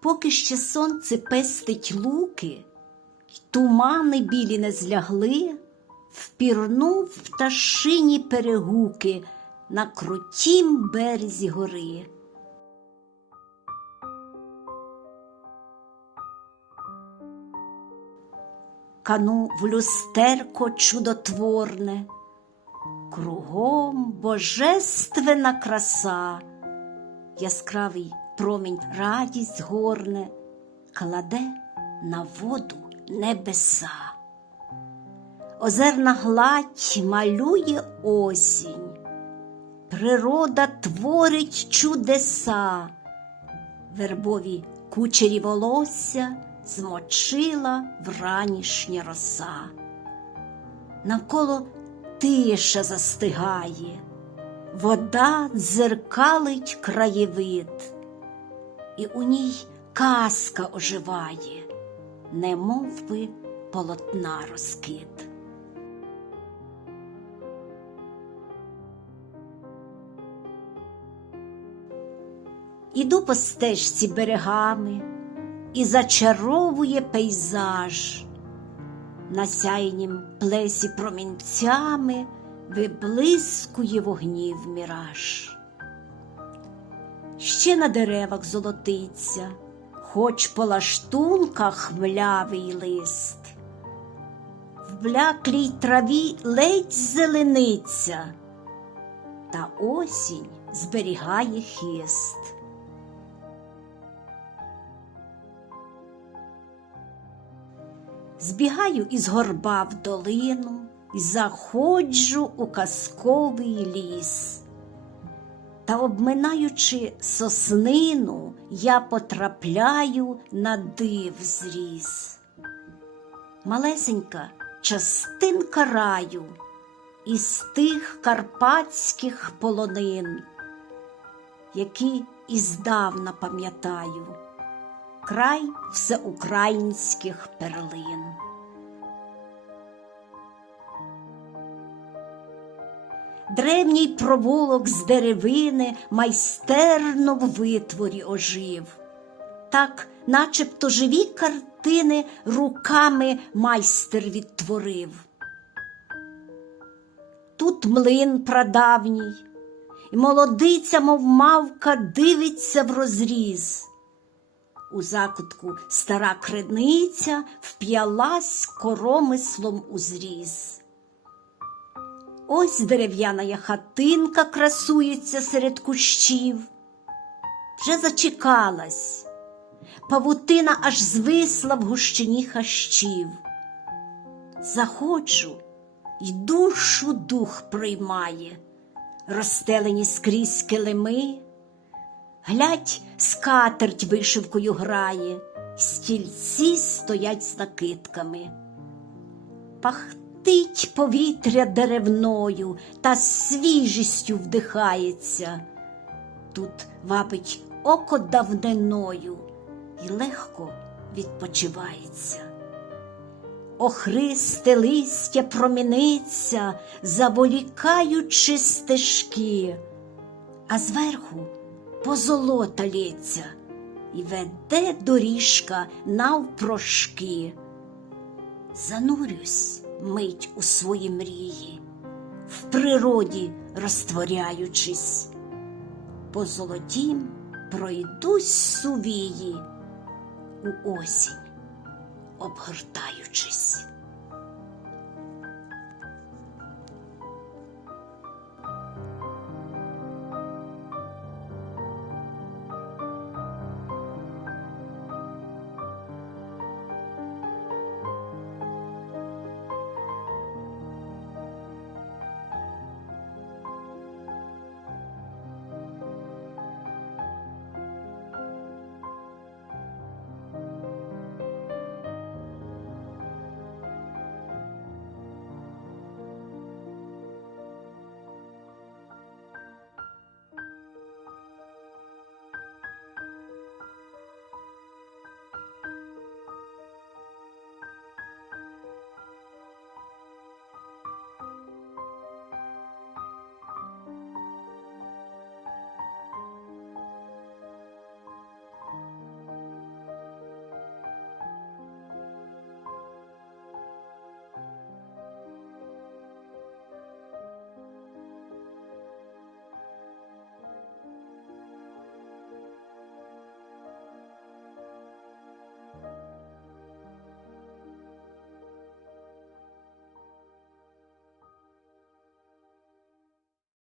Поки ще сонце пестить луки, й тумани білі не злягли, впірнув пташині перегуки на крутім березі гори. Кану в люстерко чудотворне, кругом божественна краса, яскравий промінь радість горне, кладе на воду небеса. Озерна гладь малює осінь, природа творить чудеса, вербові кучері волосся змочила вранішня роса. Навколо тиша застигає, вода дзеркалить краєвид, і у ній казка оживає, немов би полотна розкид. Іду по стежці берегами і зачаровує пейзаж. На сяйнім плесі промінцями виблискує вогнів міраж. Ще на деревах золотиться, хоч по лаштунках млявий лист. В бляклій траві ледь зелениться, та осінь зберігає хист. Збігаю із горба в долину і заходжу у казковий ліс. Та, обминаючи соснину, я потрапляю на див зріз. Малесенька частинка раю із тих карпатських полонин, які іздавна пам'ятаю край всеукраїнських перлин. Древній провулок з деревини майстерно в витворі ожив, так, начебто живі картини руками майстер відтворив. Тут млин прадавній, і молодиця, мов мавка, дивиться в розріз. У закутку стара криниця вп'ялась коромислом у зріз. Ось дерев'яна хатинка красується серед кущів. Вже зачекалась, павутина аж звисла в гущині хащів. Заходжу й душу дух приймає, розстелені скрізь килими. Глядь, скатерть вишивкою грає, стільці стоять з накидками. Пахтить повітря деревною та свіжістю вдихається. Тут вабить око давниною і легко відпочивається. Охристе листя проміниться, заволікаючи стежки, а зверху позолота лється і веде доріжка навпрошки. Занурюсь мить у свої мрії, в природі розтворяючись, по золотім пройдусь сувії у осінь, обгортаючись.